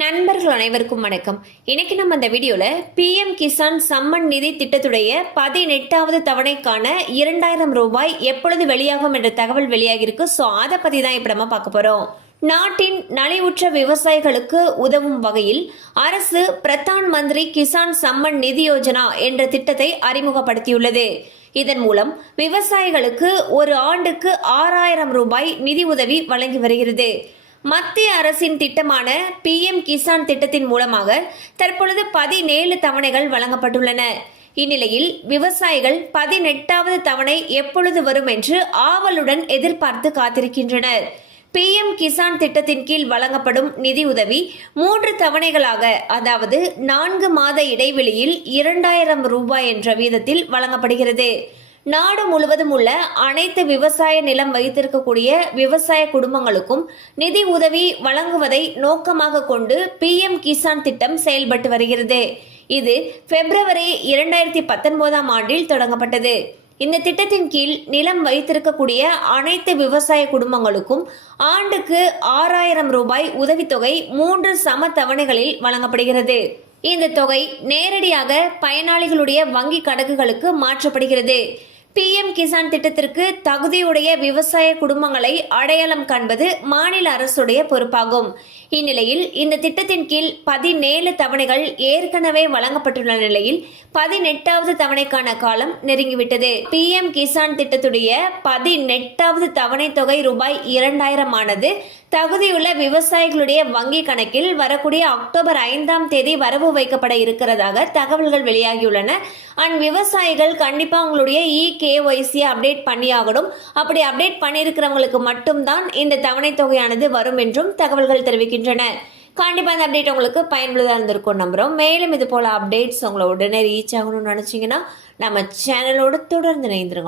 நண்பர்கள் அனைவருக்கும் வணக்கம். இன்னைக்கு நம்ம இந்த வீடியோல பிஎம் கிசான் சம்மன் நிதி திட்டத்துடைய பதினெட்டாவது தவணைக்கான இரண்டாயிரம் ரூபாய் எப்பொழுது வெளியாகும் என்ற தகவல் வெளியாகிருக்கு ஸோ அதை பத்தி தான் இப்ப நம்ம பார்க்க போறோம். நாட்டின் நலிவுற்ற விவசாயிகளுக்கு உதவும் வகையில் அரசு பிரதான் மந்திரி கிசான் சம்மன் நிதி யோஜனா என்ற திட்டத்தை அறிமுகப்படுத்தியுள்ளது. இதன் மூலம் விவசாயிகளுக்கு ஒரு ஆண்டுக்கு ஆறாயிரம் ரூபாய் நிதி உதவி வழங்கி வருகிறது. மத்திய அரசின் திட்டமான பிஎம் கிசான் திட்டத்தின் மூலமாக தற்பொழுது பதினேழு தவணைகள் வழங்கப்பட்டுள்ளன. இந்நிலையில் விவசாயிகள் பதினெட்டாவது தவணை எப்பொழுது வரும் என்று ஆவலுடன் எதிர்பார்த்து காத்திருக்கின்றனர். பிஎம் கிசான் திட்டத்தின் கீழ் வழங்கப்படும் நிதியுதவி மூன்று தவணைகளாக அதாவது நான்கு மாத இடைவெளியில் இரண்டாயிரம் ரூபாய் என்ற வீதத்தில் வழங்கப்படுகிறது. நாடு முழுவதும் உள்ள அனைத்து விவசாய நிலம் வைத்திருக்கக்கூடிய விவசாய குடும்பங்களுக்கும் நிதி உதவி வழங்குவதை நோக்கமாக கொண்டு பிஎம் கிசான் திட்டம் செயல்பட்டு வருகிறது. இது பிப்ரவரி இரண்டாயிரத்தி பத்தொன்பதாம் ஆண்டில் தொடங்கப்பட்டது. இந்த திட்டத்தின் கீழ் நிலம் வைத்திருக்கக்கூடிய அனைத்து விவசாய குடும்பங்களுக்கும் ஆண்டுக்கு ஆறாயிரம் ரூபாய் உதவித்தொகை மூன்று சம தவணைகளில் வழங்கப்படுகிறது. இந்த தொகை நேரடியாக பயனாளிகளுடைய வங்கி கணக்குகளுக்கு மாற்றப்படுகிறது. பிஎம் கிசான் திட்டத்திற்கு தகுதியுடைய விவசாய குடும்பங்களை அடையாளம் காண்பது மாநில அரசுடைய பொறுப்பாகும். இந்நிலையில் இந்த திட்டத்தின் கீழ் பதினேழு தவணைகள் ஏற்கனவே வழங்கப்பட்டுள்ள நிலையில் பதினெட்டாவது தவணைக்கான காலம் நெருங்கிவிட்டது. பிஎம் கிசான் திட்டத்துடைய பதினெட்டாவது தவணை தொகை ரூபாய் இரண்டாயிரம் ஆனது தகுதியுள்ள விவசாயிகளுடைய வங்கி கணக்கில் வரக்கூடிய அக்டோபர் ஐந்தாம் தேதி வரவு வைக்கப்பட இருக்கிறதாக தகவல்கள் வெளியாகியுள்ளன. அண்ட் விவசாயிகள் கண்டிப்பா உங்களுடைய இ கேஒய்சி அப்டேட் பண்ணியாகணும். அப்படி அப்டேட் பண்ணியிருக்கிறவங்களுக்கு மட்டும்தான் இந்த தவணை தொகையானது வரும் என்றும் தகவல்கள் தெரிவிக்கின்றன. கண்டிப்பாக இந்த அப்டேட் உங்களுக்கு பயனுள்ளதாக இருந்திருக்கும் நம்புகிறோம் மேலும் இது போல் அப்டேட்ஸ் உங்களை உடனே ரீச் ஆகணும்னு நினச்சிங்கன்னா நம்ம சேனலோடு தொடர்ந்து இணைந்திருங்க.